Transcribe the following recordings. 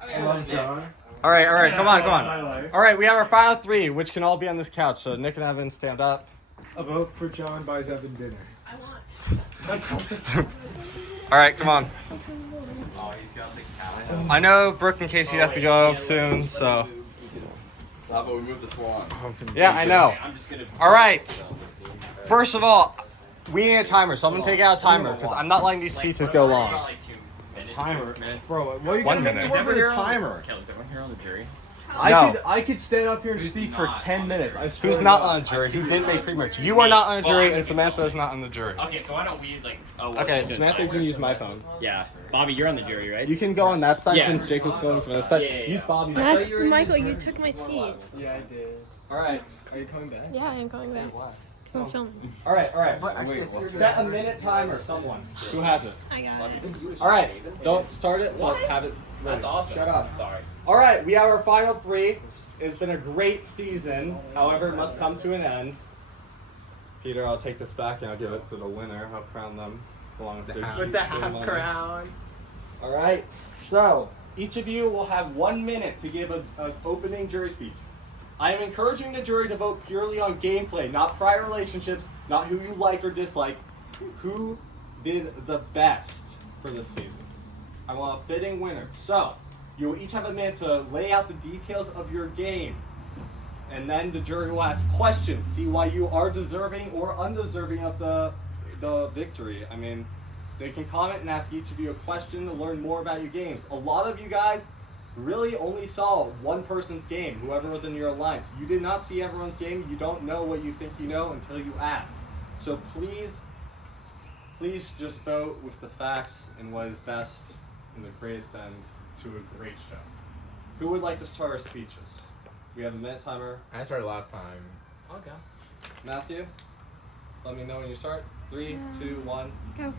I love John. All right, come on. My life. All right, we have our final three, which can all be on this couch. So Nick and Evan, stand up. A vote for John buys Evan dinner. All right, come on. Oh, he's got the cow. I know Brooke and Casey have to go soon, so. So how about we move the swan? Yeah, I know. I'm just gonna. All right. First of all, we need a timer, so I'm gonna take out a timer because I'm not letting these speeches go long. Like 2 minutes. Timer, bro. What are you 1 gonna make minute. me work with a timer? Kelly, is everyone here on the jury? No. I could stand up here and Who's speak for not 10 on the minutes. jury? I swear Who's to not God. on a jury? Who didn't make pre-merge? You are not on a jury, and Samantha is not on the jury. Okay, so why don't we like? Oh, Okay, Samantha, you can use my phone. Yeah, Bobby, you're on the jury, right? You can go on that side Yeah. since Jacob's filming from this side. Yeah, yeah, yeah. Use Bobby's. Michael, you took my seat. Yeah, I did. All right. Are you coming back? Yeah, I am going back. 'Cause I'm filming. All right. Set a minute timer, someone. Who has it? I got it. All right. Don't start it, but have it. That's awesome. Shut up. Sorry. All right, we have our final three. It's been a great season. However, it must come to an end. Peter, I'll take this back and I'll give it to the winner. I'll crown them along with the half crown. All right. So each of you will have 1 minute to give an opening jury speech. I am encouraging the jury to vote purely on gameplay, not prior relationships, not who you like or dislike. Who did the best for this season? I want a fitting winner. So you will each have a minute to lay out the details of your game. And then the jury will ask questions, see why you are deserving or undeserving of the victory. I mean, they can comment and ask each of you a question to learn more about your games. A lot of you guys really only saw one person's game, whoever was in your alliance. You did not see everyone's game. You don't know what you think you know until you ask. So please just vote with the facts and what is best and the greatest end to a great show. Who would like to start our speeches? We have a minute timer. I started last time. Okay. Matthew, let me know when you start. 3, 2, 1. Go.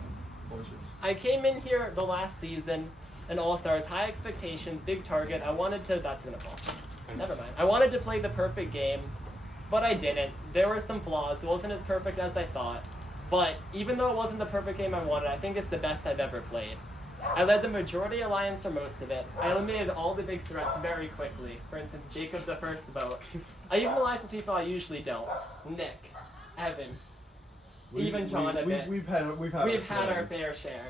Fortune. I came in here the last season, an All-Stars, high expectations, big target. I wanted to, that's gonna fall. Never mind. I wanted to play the perfect game, but I didn't. There were some flaws. It wasn't as perfect as I thought. But even though it wasn't the perfect game I wanted, I think it's the best I've ever played. I led the majority alliance for most of it. I eliminated all the big threats very quickly. For instance, Jacob the first vote. I even allied with people I usually don't. Nick, Evan, even John a bit. We've had our fair share.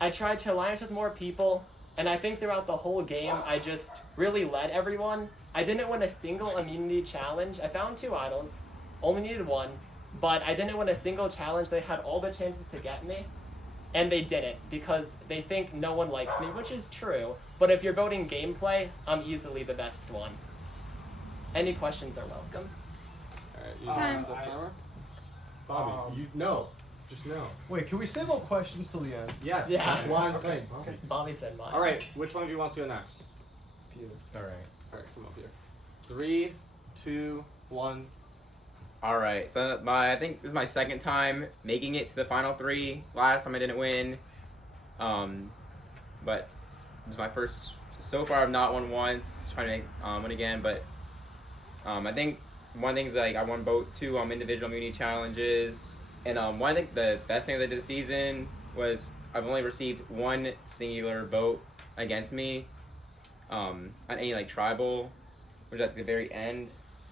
I tried to alliance with more people, and I think throughout the whole game, I just really led everyone. I didn't win a single immunity challenge. I found 2 idols, only needed 1, but I didn't win a single challenge. They had all the chances to get me, and they didn't because they think no one likes me, which is true. But if you're voting gameplay, I'm easily the best one. Any questions are welcome. Time. Bobby, you know. Just know. Wait, can we save all questions till the end? Yes. Yeah. That's what I'm saying. Okay. Bobby said mine. All right. Which one of you wants to go next? All right. All right. Come up here. 3, 2, 1. All right. So I think this is my second time making it to the final 3. Last time I didn't win. But this is my first. So far, I've not won once. Trying to make win again, but I think one thing is like I won both 2 individual immunity challenges, and one thing the best thing that I did this season was I've only received 1 singular vote against me on any like tribal, which at the very end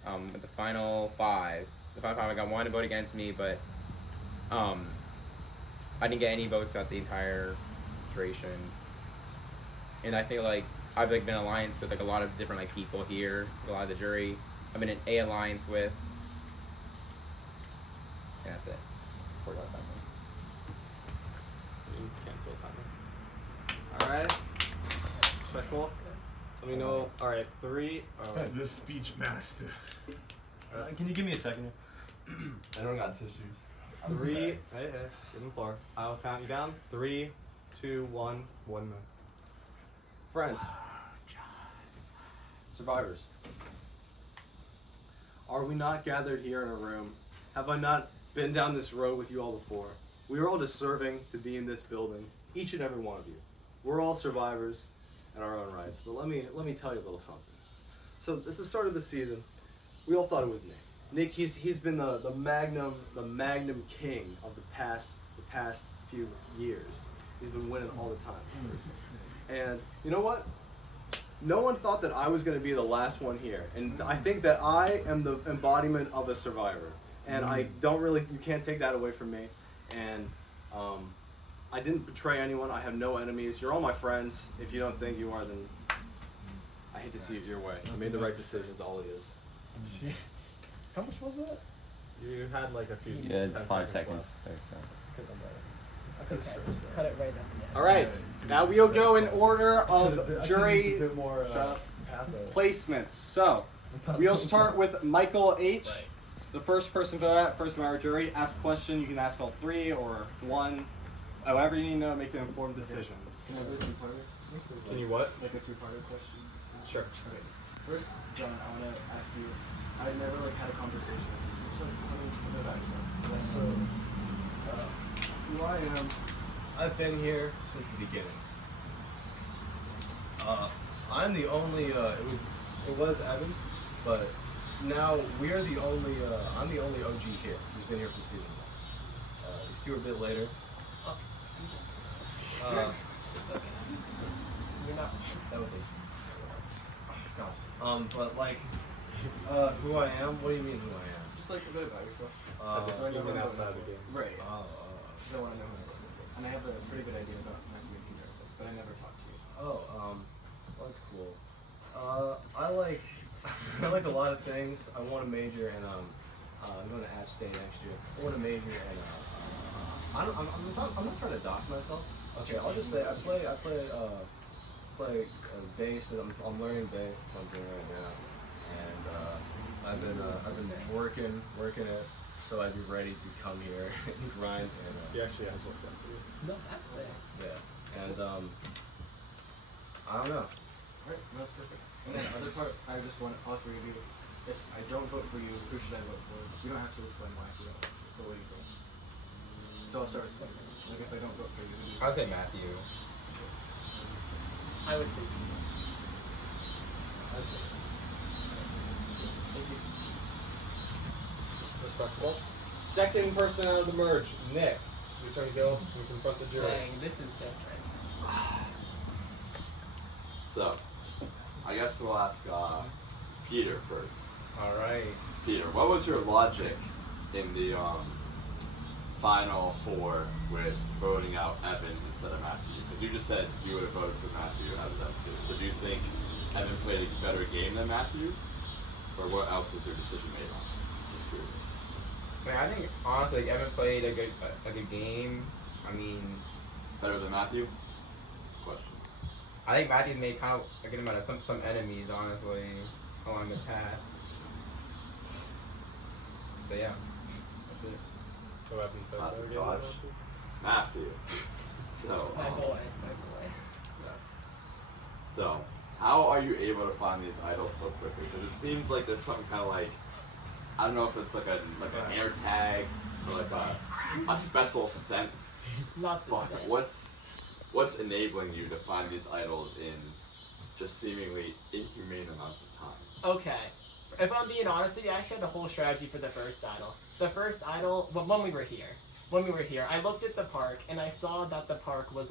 at the final 5. The final 5 I got 1 vote against me, but I didn't get any votes throughout the entire duration. And I feel like I've like been in alliance with like a lot of different like people here, a lot of the jury. I've been in A alliance with. And that's it. 45 seconds. Cancel timer. All right. Respectful. Let me know. All right. 3. The speech master. Can you give me a second? I don't got tissues. 3. Hey, give him 4. I'll count you down. 3, 2, 1. 1 minute. Friends. Survivors. Are we not gathered here in a room? Have I not been down this road with you all before? We are all deserving to be in this building, each and every one of you. We're all survivors in our own rights. But let me tell you a little something. So at the start of the season, we all thought it was Nick. Nick, he's been the magnum king of the past few years. He's been winning all the time. And you know what? no one thought that I was going to be the last one here, and I think that I am the embodiment of a survivor, and I don't really, you can't take that away from me, and I didn't betray anyone. I have no enemies. You're all my friends. If you don't think you are, then I hate to see it your way. I made the right decisions. All it is. How much was that? You had like a few. Yeah, 5 seconds. There, so. That's okay. Cut it right at the end. All right, now we'll go in order of jury placements. So we'll start with Michael H. The first person to that, first member of jury, ask a question. You can ask all 3 or 1. However you need to know, make an informed decision. Can you what? Like a two-parter question? Sure. Okay. First, John, I want to ask you, I never like had a conversation with you, so tell me a bit about yourself. So, who I am, I've been here since the beginning. I'm the only, it was Evan, but now we're the only, I'm the only OG here who's been here from season 1. These 2 are a bit later. You're not. That was it. God. But like, who I am? What do you mean who I am? Just like a bit about yourself. Even outside the game. Right. I want to know who I am. And I have a pretty good idea about my community character, but I never talked to you. Oh, well, that's cool. I like, I like a lot of things. I want to major in, I'm going to App State next year. I want to major in, I'm not trying to dox myself. Okay, I'll just say I play bass. And I'm learning bass. That's what I'm doing right now, and I've been working it so I'd be ready to come here and grind. And He actually has worked after this. No, that's it. yeah, and I don't know. Alright, that's perfect. And then the other part, I just want all 3 of you. If I don't vote for you, who should I vote for? You don't have to explain why you don't. But what do you think? So I'll start with this. Like if I don't vote for you, who do you I'd say Matthew. I would say. I'd say. Thank you. Respectable. Second person out of the merge, Nick. Your turn to go and confront the jury. Dang, this is different. So, I guess we'll ask Peter first. Alright. Peter, what was your logic in the final 4 with voting out Evan instead of Matthew? Because you just said you would have voted for Matthew out of them 2. So do you think Evan played a better game than Matthew? Or what else was your decision made on? Just curious. I mean, I think honestly, like, Evan played a good game. I mean, Better than Matthew? That's the question. I think Matthew's made kind of a good amount of some enemies, honestly, along the path. So yeah, that's it. So Evan played That's better game Josh. than Matthew. So, My boy. yes. So, how are you able to find these idols so quickly? Because it seems like there's something kind of like, I don't know if it's like an air tag or like a special scent. Not the But same. what's enabling you to find these idols in just seemingly inhumane amounts of time? Okay. If I'm being honest with you, I actually had a whole strategy for the first idol. The first idol, well, when we were here, I looked at the park and I saw that the park was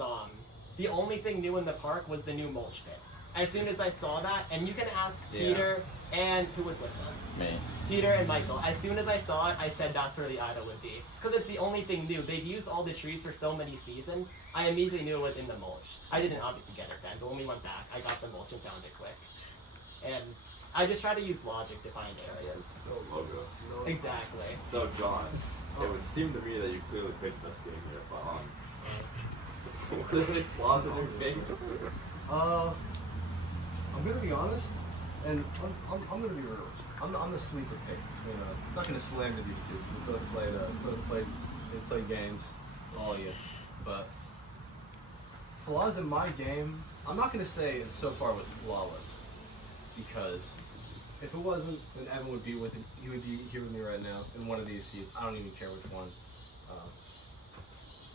the only thing new in the park was the new mulch pits. As soon as I saw that, and you can ask Peter and who was with us? Me. Peter and Michael. As soon as I saw it, I said that's where the idol would be. Because it's the only thing new. They've used all the trees for so many seasons, I immediately knew it was in the mulch. I didn't obviously get it then, but when we went back, I got the mulch and found it quick. And I just try to use logic to find areas. Logo. Exactly. So, John, it would seem to me that you clearly picked this game here, but what are any flaws in your game? I'm gonna be honest, and I'm gonna be real. I'm the sleeper pick. I'm not gonna slander these 2. We both played games, all of you. But flaws in my game, I'm not gonna say it so far was flawless, because if it wasn't, then Evan would be with it. He would be here with me right now in one of these seats. I don't even care which one.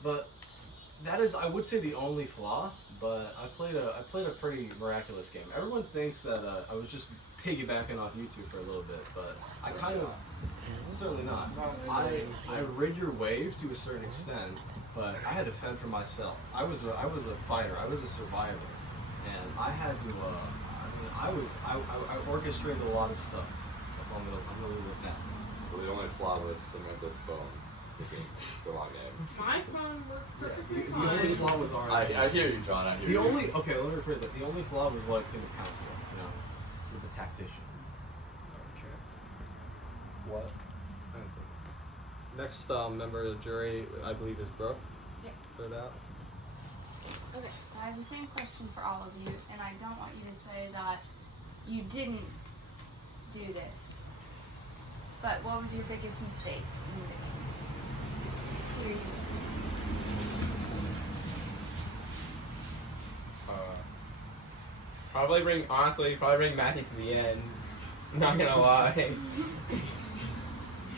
But that is, I would say, the only flaw. But I played a pretty miraculous game. Everyone thinks that I was just piggybacking off you 2 for a little bit, but I kind of, certainly not. I rid your wave to a certain extent, but I had to fend for myself. I was a fighter. I was a survivor, and I had to I orchestrated a lot of stuff. That's all I'm gonna leave with that. Well, the only flaw was Samantha's phone picking the wrong name. My phone worked perfectly The only fine. flaw was our. I hear you, John. I hear The you. only okay, let me rephrase that. The only flaw was like in the counsel, with the tactician. What? Next member of the jury, I believe, is Brooke. Yep. Third out. Okay, so I have the same question for all of you, and I don't want you to say that you didn't do this. But what was your biggest mistake in the game? Who are you? Probably bring Matthew to the end. Not gonna lie.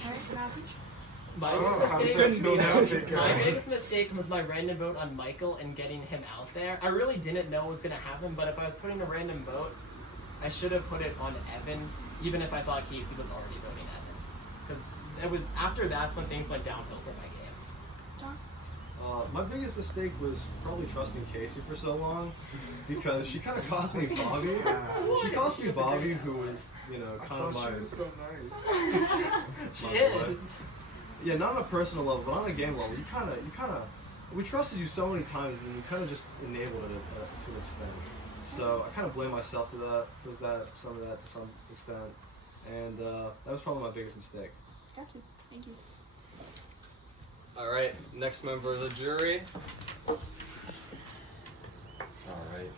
Alright, Matthew? My biggest mistake was my random vote on Michael and getting him out there. I really didn't know what was going to happen, but if I was putting a random vote, I should have put it on Evan, even if I thought Casey was already voting Evan. Because it was after that's when things went downhill for my game. John? My biggest mistake was probably trusting Casey for so long, because she kind of cost me Bobby. She cost me Bobby, who was, kind of my. She My is. boy. Yeah, not on a personal level, but on a game level, you kind of, we trusted you so many times, and you kind of just enabled it to an extent. So I kind of blame myself some of that to some extent, and that was probably my biggest mistake. Gotcha. Thank you. All right, next member of the jury. All right.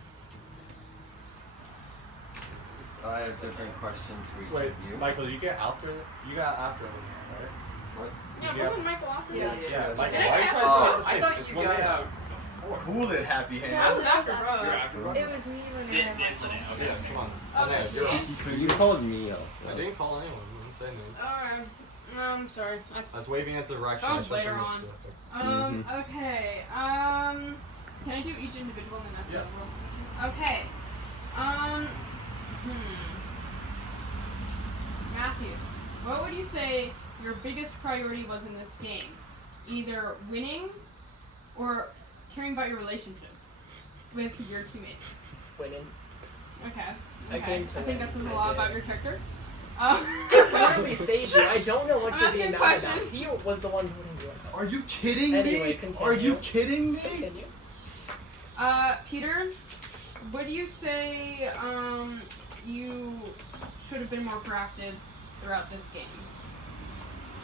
I have different questions for each Wait, of you. Michael, you got after him, right? What? Yeah, Yeah. wasn't Michael after Yeah. me? Yeah, Michael, Did I why are you have- trying to start the I stage? thought It's you one got minute. out. Cool it, happy hand. Yeah, I was after bro. It was me, Linnea, and Michael. Yeah, come on. Okay. You called me out. I didn't call anyone. I didn't say anything. Alright. I'm sorry. I was waving at the direction. That was I should've later finished on. it. Okay. Can I do each individual and then that's Yeah. the Okay. Matthew, what would you say your biggest priority was in this game? Either winning or caring about your relationships with your teammates? Winning. Okay. I Okay. came to I think that win. says a I lot did. about your character. It's literally saved you. I don't know what I'm you're being asking mad about. questions. He was the one voting you. Are you kidding Anyway, me? continue. Are you kidding me? Continue. Peter, would you say you should have been more proactive throughout this game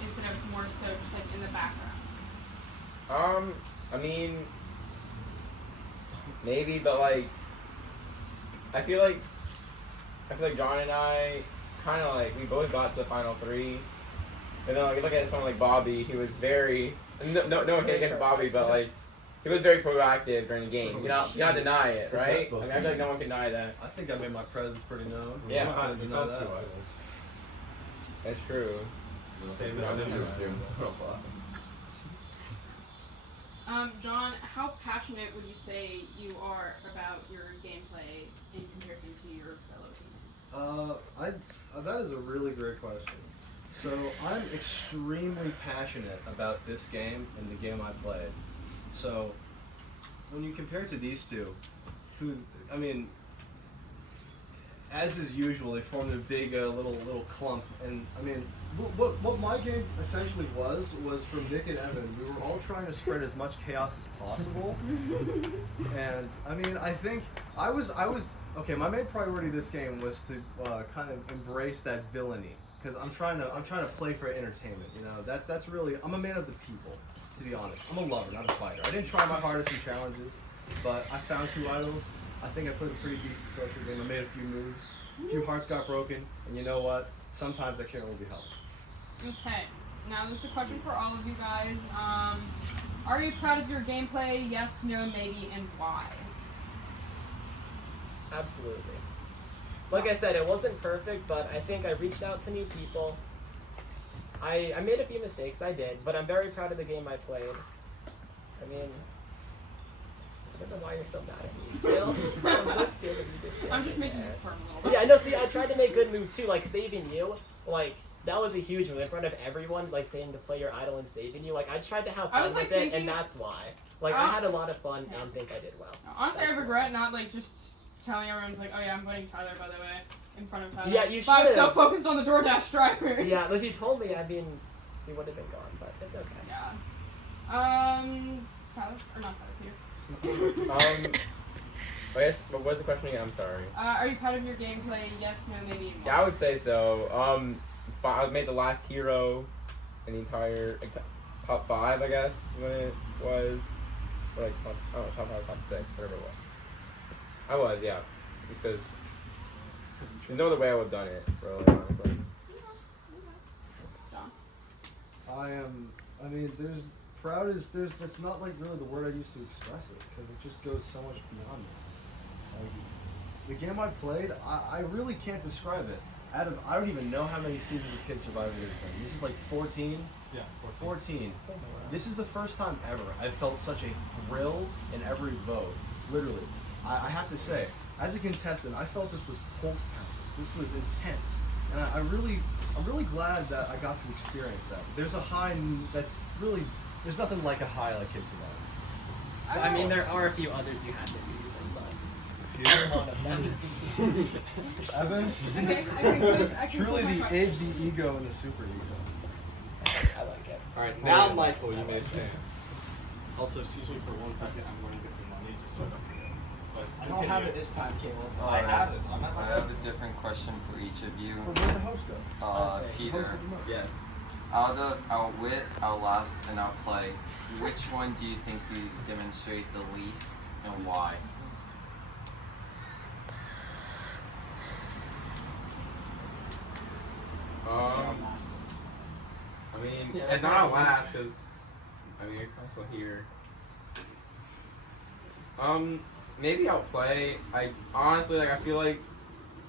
instead of more so just like in the background? I mean, maybe, but like, I feel like John and I kind of like we both got to the final three, and then like you look at someone like Bobby, he was very no hate against Bobby, but like he was very proactive during the game. You not deny it, What's that right? I supposed mean, to I feel like mean? no one can deny that. I think I made my presence pretty known. Yeah. I'm kind of deny that. That's true. John, how passionate would you say you are about your gameplay in comparison to your fellow teammates? That is a really great question. So I'm extremely passionate about this game and the game I played. So when you compare it to these two, as is usual, they formed a big little clump. And I mean, what my game essentially was from Nick and Evan. We were all trying to spread as much chaos as possible. And I mean, I think I was okay. My main priority this game was to kind of embrace that villainy, because I'm trying to play for entertainment. That's really, I'm a man of the people, to be honest. I'm a lover, not a fighter. I didn't try my hardest in challenges, but I found 2 idols. I think I played a pretty decent social game. I made a few moves. A few hearts got broken, and you know what? Sometimes that can't really be helped. Okay, now this is a question for all of you guys. Are you proud of your gameplay? Yes, no, maybe, and why? Absolutely. Like I said, it wasn't perfect, but I think I reached out to new people. I made a few mistakes, I did, but I'm very proud of the game I played. I mean, I don't know why you're so mad at me still. I'm so scared of you just I'm just standing making there. this fun a little bit. Yeah, I know, see, I tried to make good moves too, like saving you. Like, that was a huge move in front of everyone, like saying to play your idol and saving you. Like, I tried to have I fun was, with like, it, and thinking- that's why. Like, I had a lot of fun and think I did well. Honestly, I That's regret not like just telling everyone's like, oh yeah, I'm voting Tyler, by the way, in front of Tyler. Yeah, you But I was so should've. focused on the DoorDash driver. Yeah, if you told me, I mean, he would have been gone, but it's okay. Yeah. Tyler? Or not Tyler, Peter. I guess, what was the question again? I'm sorry. Are you proud of your gameplay? Yes, no, maybe. Yeah, I would say so. I made the last hero in the entire top 5, I guess, when it was. Or like, I don't know, top 5, top 6, whatever it was. I was, yeah. It's because there's no other way I would have done it, really, honestly. I mean, that's not like really the word I used to express it, because it just goes so much beyond that. Like, the game I played, I really can't describe it. I don't even know how many seasons of Kid Survivor there's been. This is like 14. Yeah, 14. This is the first time ever I've felt such a thrill in every vote. Literally. I have to say, as a contestant, I felt this was pulse pounding. This was intense. And I'm really glad that I got to experience that. There's a high that's really, there's nothing like a high like Kid Survivor. I mean, there are a few others you had this season, but Excuse me? one of them. Evan? Okay, I can Truly put the my id, the ego, and the super ego. I like it. Alright, now, now Michael, Michael, you may stand. Also, excuse me for 1 second, I'm going to get the money just so I don't forget. But I don't have it this time, Caleb. Alright. I have it. I have a different question for each of you. Where'd the host go? Peter, yeah. out of Outwit, Outlast, and Outplay, which one do you think you demonstrate the least, and why? I mean, it's not last because I mean, you're still here. Maybe Outplay. I honestly like. I feel like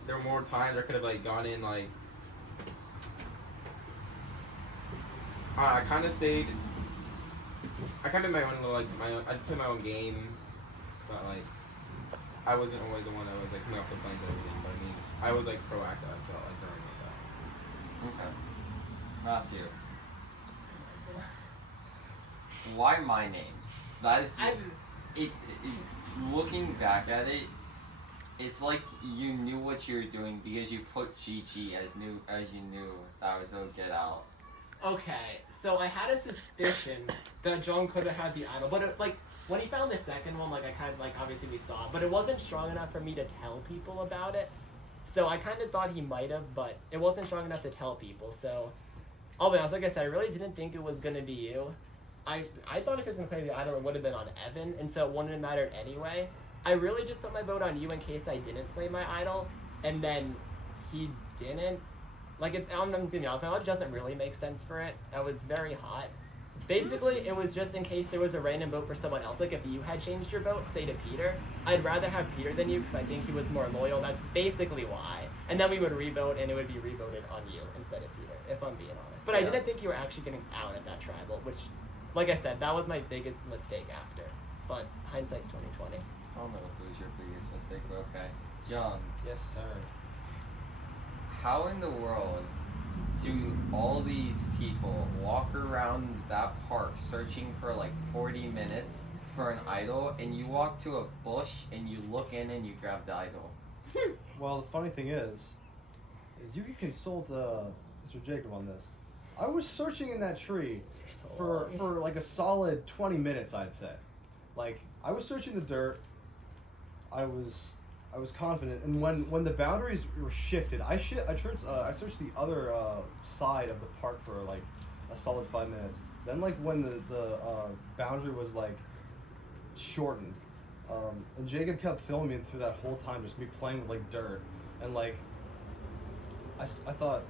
there were more times I could have like gone in like. I kind of stayed. I kind of made my own little like my own. I play my own game, but like I wasn't always the one that was like coming off the plane and everything. But I mean, I was like proactive. I felt like during like that. Okay. Matthew. Why my name? That is looking back at it, it's like you knew what you were doing because you put GG as you knew that was a get out. Okay, so I had a suspicion that John could have had the idol, but it, like when he found the second one, like I kind of like obviously we saw it, but it wasn't strong enough for me to tell people about it. So I kind of thought he might have, but it wasn't strong enough to tell people. So I'll be honest, like I said, I really didn't think it was gonna be you. I thought if it was gonna claim the idol, it would have been on Evan, and so it wouldn't have mattered anyway. I really just put my vote on you in case I didn't play my idol, and then he didn't. Like, I'm being honest, my logic doesn't really make sense for it. I was very hot. Basically, it was just in case there was a random vote for someone else. Like, if you had changed your vote, say to Peter, I'd rather have Peter than you because I think he was more loyal. That's basically why. And then we would revote, and it would be revoted on you instead of Peter, if I'm being honest. But I didn't think you were actually getting out at that tribal, which, like I said, that was my biggest mistake after. But hindsight's 2020. I don't know if it was your biggest mistake, but okay. John. Yes, sir. How in the world do all these people walk around that park searching for like 40 minutes for an idol, and you walk to a bush and you look in and you grab the idol? Well, the funny thing is you can consult Mr. Jacob on this. I was searching in that tree for like a solid 20 minutes, I'd say. Like, I was searching the dirt. I was confident, and when the boundaries were shifted, I searched the other side of the park for like a solid 5 minutes. Then like when the boundary was like shortened, and Jacob kept filming me through that whole time, just me playing with like dirt, and like I thought,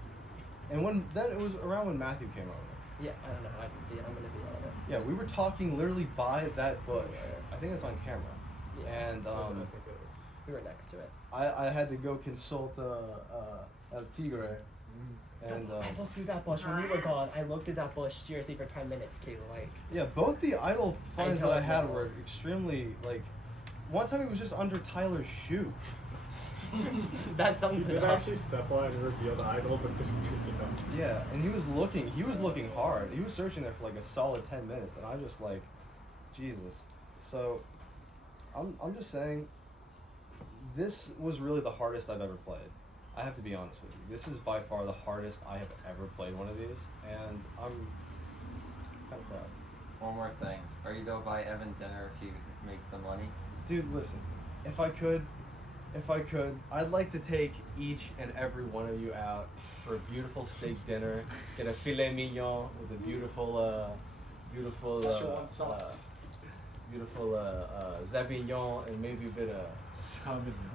and then it was around when Matthew came over. Yeah, I don't know how I can see it. I'm gonna be honest. Yeah, we were talking literally by that bush. I think it's on camera. Yeah. And we were next to it. I had to go consult El Tigre, and I looked through that bush when you were gone. I looked at that bush seriously for 10 minutes too. Like, yeah, both the idol finds that I had know. were extremely like. One time it was just under Tyler's shoe. that's something You to could know. actually step on and reveal the idol, but didn't pick it up. Yeah, and he was looking hard. He was searching there for like a solid 10 minutes, and I just like, Jesus. So, I'm just saying, This was really the hardest I've ever played. I have to be honest with you. This is by far the hardest I have ever played one of these, and I'm kind of proud. One more thing. Are you go buy Evan dinner if you make the money? Dude, listen. If I could, I'd like to take each and every one of you out for a beautiful steak dinner. Get a filet mignon with a beautiful, Szechuan sauce. beautiful Sauvignon and maybe a bit of Sauvignon.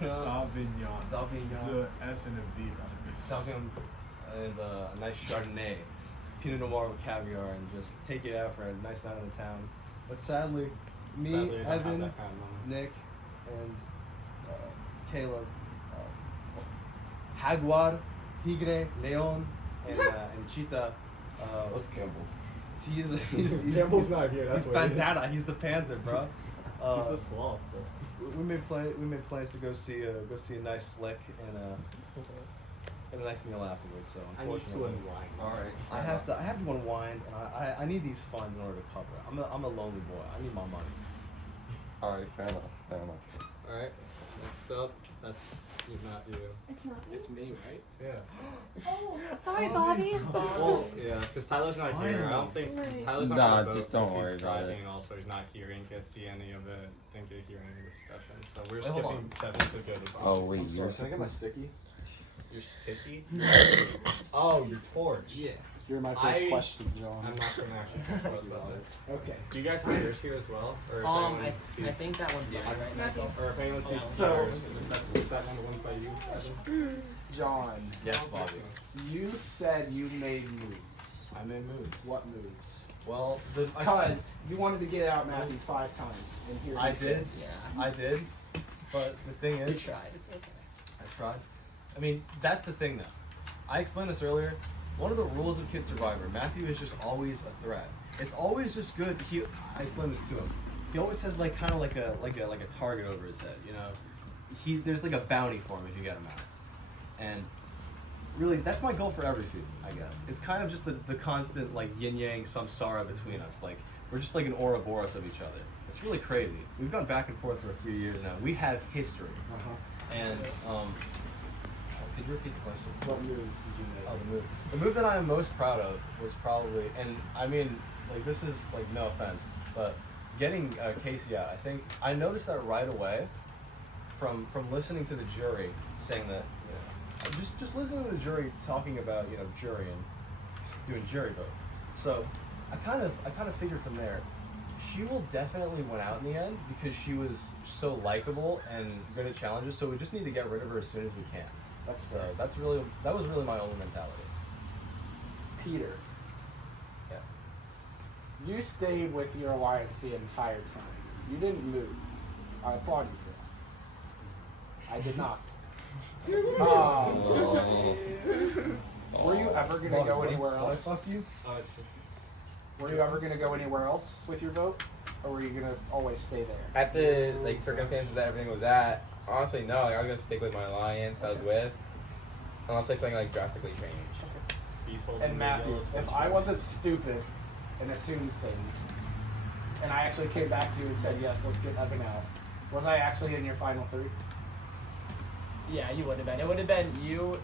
Sauvignon. Sauvignon. It's a S and a V, by the way. Sauvignon and a nice Chardonnay, Pinot Noir with caviar, and just take you out for a nice night in the town. But sadly, me, Sadly, I don't have Evan, that kind of money. Nick, and Caleb, Jaguar, Tigre, Leon, and Cheetah. What's Campbell? He's Campbell's not here, that's he's what he is. Bandana. He's the panther, bro. He's a sloth, bro. We made plans to go see a nice flick and a nice meal afterwards. So I need to unfortunately, unwind. Alright. I have to unwind, and I need these funds in order to cover it. I'm a lonely boy. I need my money. Alright, fair enough. Alright, next up, that's not you. It's not me. It's me, right? Yeah. Oh, Sorry, Bobby. Well, yeah, because Tyler's not here. I don't think Right. Tyler's not Nah, gonna just vote don't 'cause worry he's about driving, it. and also he's not here and can't see any of it. Didn't get to hear any discussion. So we're Wait, hold skipping 7 to go to Bob. Oh wait, you're Can I get my sticky? You're sticky? Oh, your torch. Yeah. You're my first I- question, John. I'm not gonna actually talk about this. Okay. Do you guys have yours here as well? Or if I anyone sees, think that one's mine, right, Michael? or if anyone sees So- yours, is that one the one by you, Evan? John, Yes, Bobby. you said you made moves. I made moves. What moves? Well, Because you wanted to get out Matthew 5 times, and here I he did. sits. I did. But the thing You is, tried. It's okay. I tried. I mean, that's the thing, though. I explained this earlier. One of the rules of Kid Survivor, Matthew is just always a threat. It's always just good. I explained this to him. He always has like kind of like a target over his head. You know, there's like a bounty for him if you get him out. And really, that's my goal for every season, I guess. It's kind of just the constant like yin yang samsara between us. Like we're just like an Ouroboros of each other. It's really crazy. We've gone back and forth for a few years now. We have history. And could you repeat the question? What moves did you make? Oh, the move that I am most proud of was probably, and I mean, like this is like no offense, but getting Casey out. I think I noticed that right away from listening to the jury saying that, you know, just listening to the jury talking about, you know, jury and doing jury votes. So I kind of figured from there, she will definitely win out in the end because she was so likable and good at challenges. So we just need to get rid of her as soon as we can. That was really my only mentality. Peter, Yeah. you stayed with your alliance the entire time. You didn't move. I applaud you for that. I did not. Were you ever going to go anywhere else? Fuck you. Were you ever going to go anywhere else with your vote? Or were you going to always stay there? At the like circumstances that everything was at, honestly no. Like, I was gonna stick with my alliance I was with, unless like something like drastically changed. And Matthew, if I wasn't stupid and assumed things, and I actually came back to you and said, yes, let's get Evan out, was I actually in your final 3? Yeah, you would have been. It would have been you.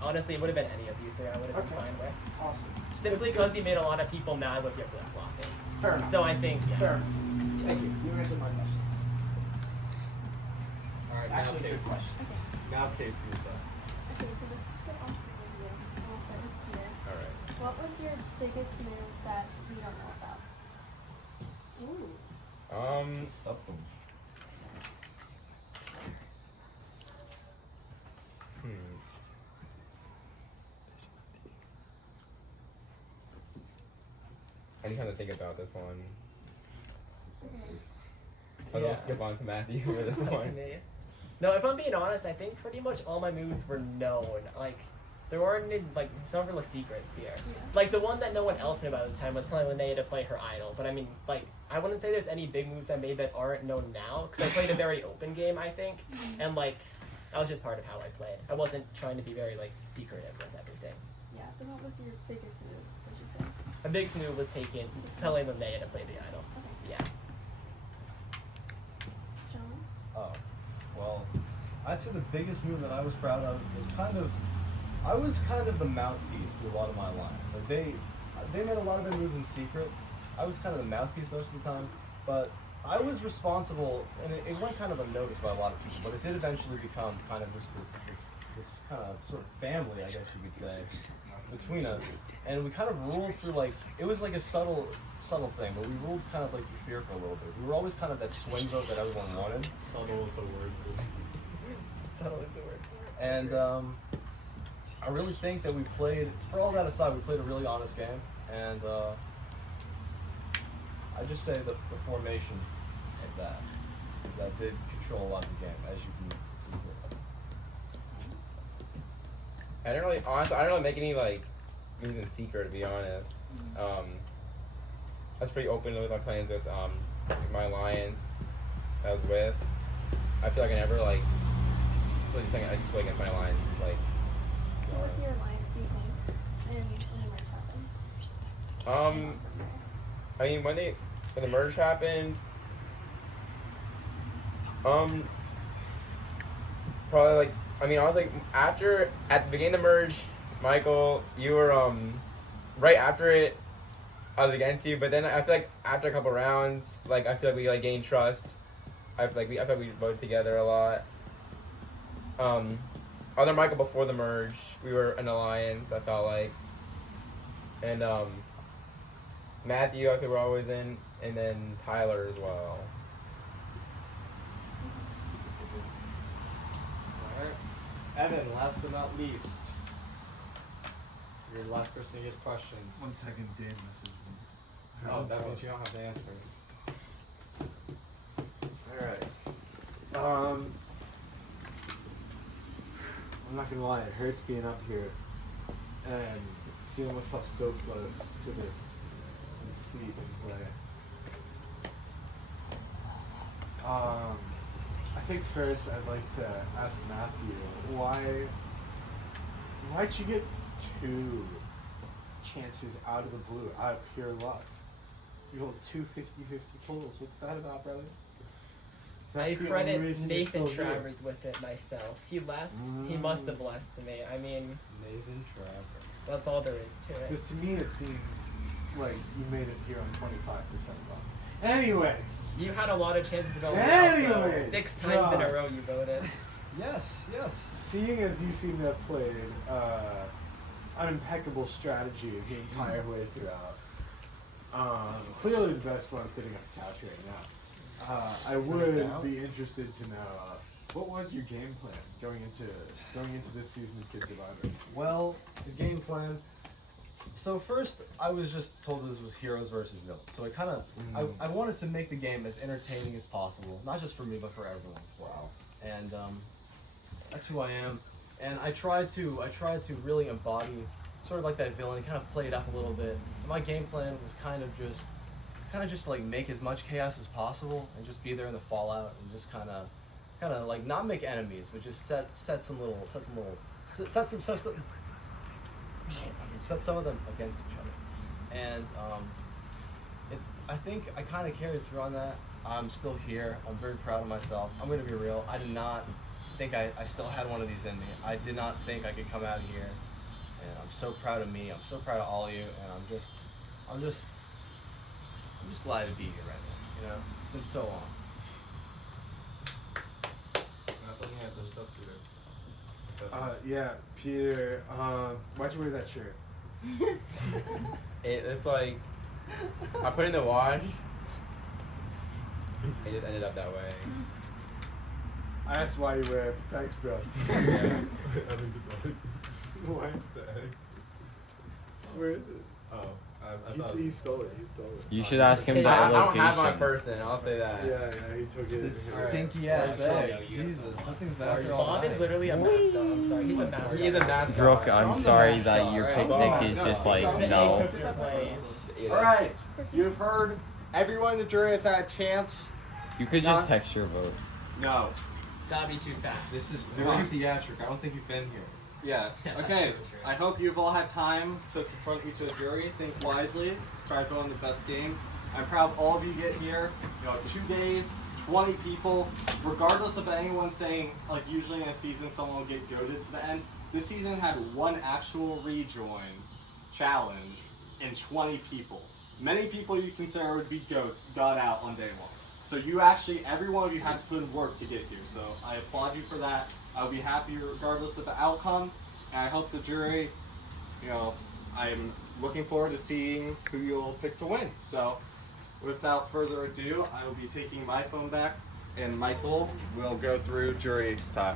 Honestly, it would have been any of you three. I would have been Okay. fine with. Awesome. Simply because you made a lot of people mad with your flip flopping. Fair enough. So I think, yeah. Fair enough. Thank you. You answered my questions. Alright, Actually, now good Casey. questions. Now Casey is us. Okay, so this is for all three of you. And we'll start with Peter. Alright. What was your biggest move that we don't know about? Ooh. Stuff them. I need time to think about this one. Okay. I'll skip on to Matthew for this one. No, if I'm being honest, I think pretty much all my moves were known. Like, there weren't any, like, some real secrets here. Yeah. Like, the one that no one else knew about at the time was telling Linnea to play her idol. But I mean, like, I wouldn't say there's any big moves I made that aren't known now, because I played a very open game, I think. And, like, that was just part of how I played. I wasn't trying to be very, like, secretive with everything. Yeah, so what was your biggest move, would you say? My biggest move was telling Linnea to play the idol. Okay. Yeah. John? Oh. Well, I'd say the biggest move that I was proud of is I was kind of the mouthpiece to a lot of my lines. Like they made a lot of their moves in secret. I was kind of the mouthpiece most of the time, but I was responsible, and it went kind of unnoticed by a lot of people, but it did eventually become kind of just this kind of sort of family, I guess you could say, between us. And we kind of ruled through, like, it was like a subtle thing, but we ruled kind of like through fear for a little bit. We were always kind of that swing vote that everyone wanted. Subtle is the word for it. Subtle is the word. And I really think that we played, for all that aside, we played a really honest game. And I just say the formation of that did control a lot of the game, as you can see here. I don't really make any like moves in secret, to be honest. I was pretty open with my plans with my alliance I was with. I feel like I never like really think I play against my alliance like. What was your alliance, do you think? And when it happened? I mean when the merge happened, probably like I was like at the beginning of the merge, Michael, you were right after it, I was against you, but then I feel like after a couple rounds, like I feel like we like gained trust. I feel like we voted together a lot. Other Michael before the merge, we were an alliance, I felt like. And Matthew, I think we're always in, and then Tyler as well. Alright. Evan, last but not least. You're the last person to get questions. 1 second, Dan messaged me. Oh, that means you don't have to answer. Alright. I'm not gonna lie, it hurts being up here and feeling myself so close to this seat and play. I think first I'd like to ask Matthew, why'd you get 2 chances out of the blue, out of pure luck? You hold 2 50-50 pulls. What's that about, brother? I That's the only credit reason you're Nathan still here. Travers with it myself. He left. He must have blessed me. I mean, Nathan Travers. that's all there is to it. Because to me it seems like you made it here on 25% luck. Anyways. You had a lot of chances to go out, Anyways. though. 6 times in a row you voted. Yes. Seeing as you seem to have played an impeccable strategy the entire way throughout, clearly the best one sitting on the couch right now. I would be interested to know what was your game plan going into this season of Kid Survivor? Well, the game plan. So first, I was just told this was heroes versus villains. So I kind of, I wanted to make the game as entertaining as possible, not just for me, but for everyone. Wow. And that's who I am. And I tried to really embody sort of like that villain, kind of play it up a little bit. And my game plan was kind of just like make as much chaos as possible and just be there in the fallout and just kind of like not make enemies, but just set some of them against each other. And I think I kind of carried through on that. I'm still here. I'm very proud of myself. I'm gonna be real. I did not think I still had one of these in me. I did not think I could come out here. And I'm so proud of me. I'm so proud of all of you. And I'm just glad to be here right now. You know, it's been so long. Yeah, Peter, why'd you wear that shirt? It's like I put it in the wash. It just ended up that way. I asked why you wear it. Thanks, bro. What the heck? Where is it? Oh, He stole it. You should ask him I that don't location. have my person. I'll say that. Yeah, he took it. This stinky ass egg. Jesus, nothing's bad for all Bob is night. literally a mascot. I'm sorry, he's a mascot. He's a mascot. Brooke, I'm sorry that your picnic is just like, The egg no. took your place. Alright, you've heard everyone in the jury has had a chance. You could just text your vote. No. That'd be too fast. This is very theatric. I don't think you've been here. Yeah. Okay. I hope you've all had time to confront each of the jury, think wisely, try to throw in the best game. I'm proud all of you get here. 2 days, 20 people, regardless of anyone saying, like usually in a season someone will get goaded to the end. This season had one actual rejoin challenge and 20 people. Many people you consider would be goats got out on day one. So you actually, every one of you had to put in work to get here. So I applaud you for that. I'll be happy regardless of the outcome. And I hope the jury, you know, I'm looking forward to seeing who you'll pick to win. So without further ado, I will be taking my phone back, and Michael will go through jury stuff.